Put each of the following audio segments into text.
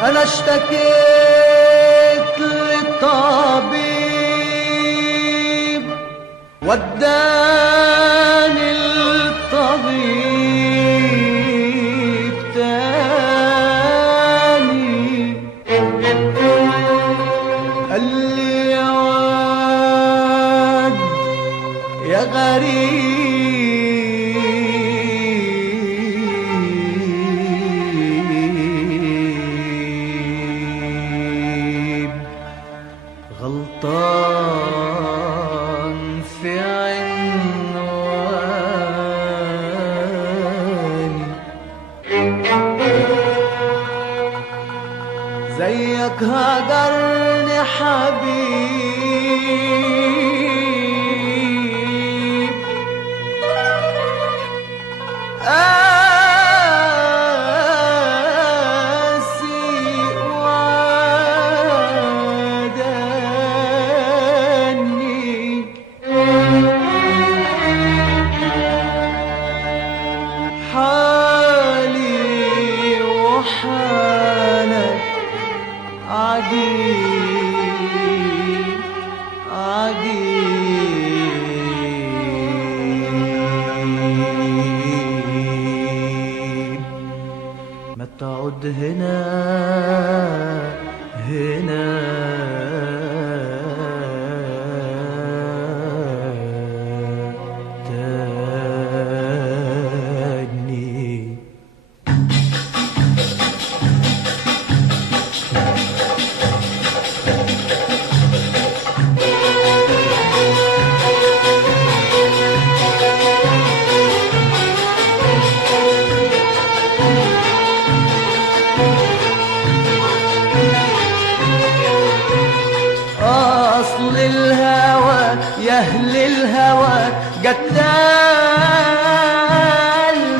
أنا اشتكيت للطبيب وداني الطبيب تاني، قال لي يا واد يا غريب غلطان في عنواني، زيك هجرني حبيب، قاسي وعداني، حالي وحالك عجيب عجيب، ما تقعد هنا تاني. أصل الهوى يا أهل الهوى قتال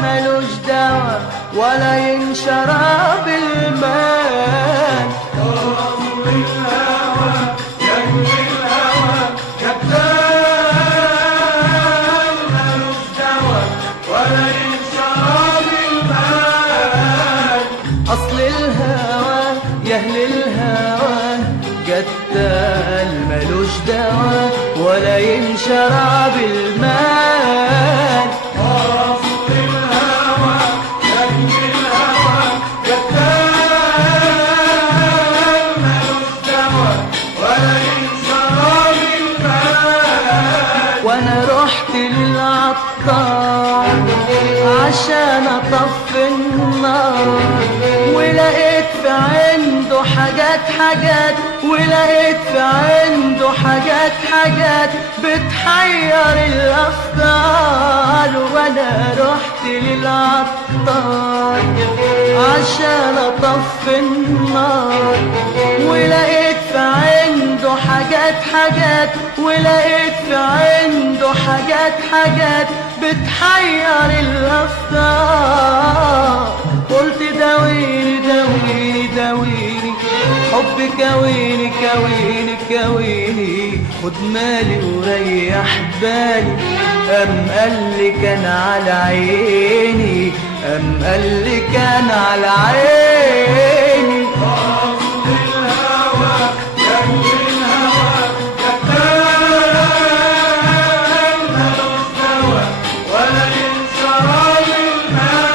ملوش دوا ولا ينشرى بالمال. أصل الهوى يا أهل الهوى قتال ملوش دوا ولا ينشرى بالمال. أصل الهوى يا أهل الهوى قتال ملوش دوا ولا ينشرى بالمال. أصل الهوى يا أهل الهوى قتال ملوش دوا ولا ينشرى بالمال. وأنا رحت للعطار عشان أطفي النار، ولقيت في عنده حاجات ولقيت في عنده حاجات بتحير الأفكار. وأنا رحت للعطار عشان أطفي النار، ولقيت في عنده حاجات ولقيت في عنده حاجات بتحير الأفكار. قلت داويني حب كويني خد مالي وريح بالي. قام قال لي كان على عيني كان على عيني. أصل الهوى يا أهل الهوى قتال ملوش دوا ولا ينشرى بالمال.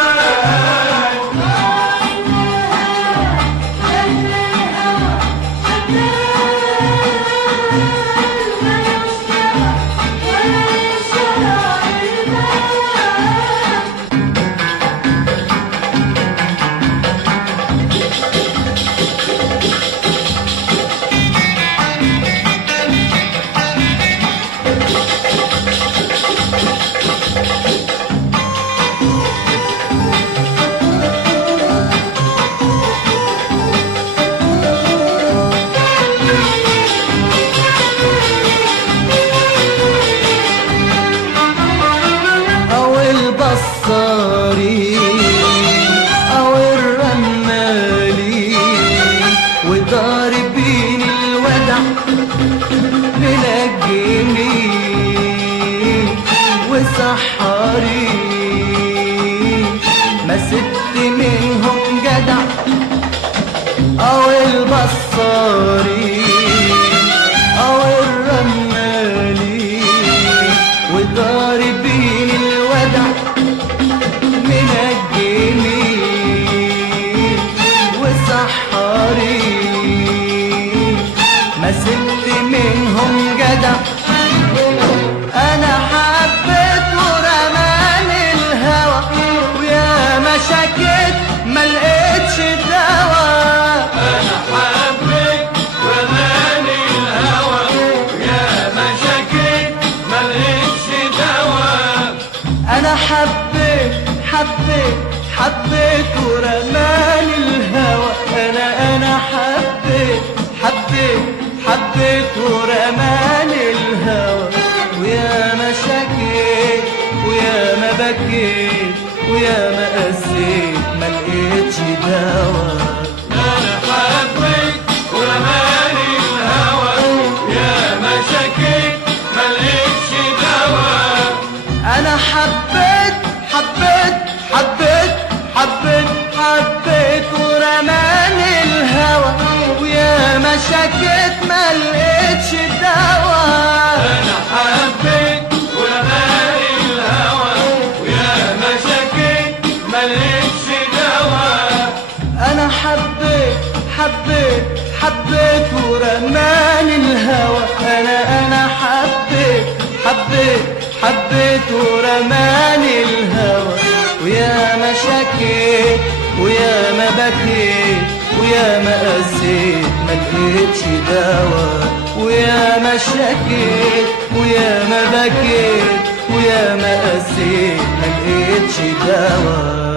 ما سبت منهم جدع. انا حبيت ورماني الهوى ويا ما شكيت ما لقيتش دوا. انا حبيت ورماني الهوى ويا ما شكيت ما لقيتش دوا. انا حبيت ورماني الهوى. انا حبيت ورماني الهوى ويا ما شكيت ويا ما بكيت ويا ما قسيت ما لقيتش دوا. انا حبيت ورماني الهوى ويا ما شكيت ما لقيتش دوا. انا حبيت ورماني الهوى ويا ما شكيت ما لقيتش دوا. انا حبيت ورماني الهوى ويا ما شكيت ما لقيتش دوا. انا حبيت ورماني الهوى. انا حبيت ورماني الهوى ويا ما شكيت ويا ما بكيت ويا ما قسيت ما لقيتش دوا. ويا ما شكيت ويا ما بكيت ويا ما قسيت ما لقيتش دوا.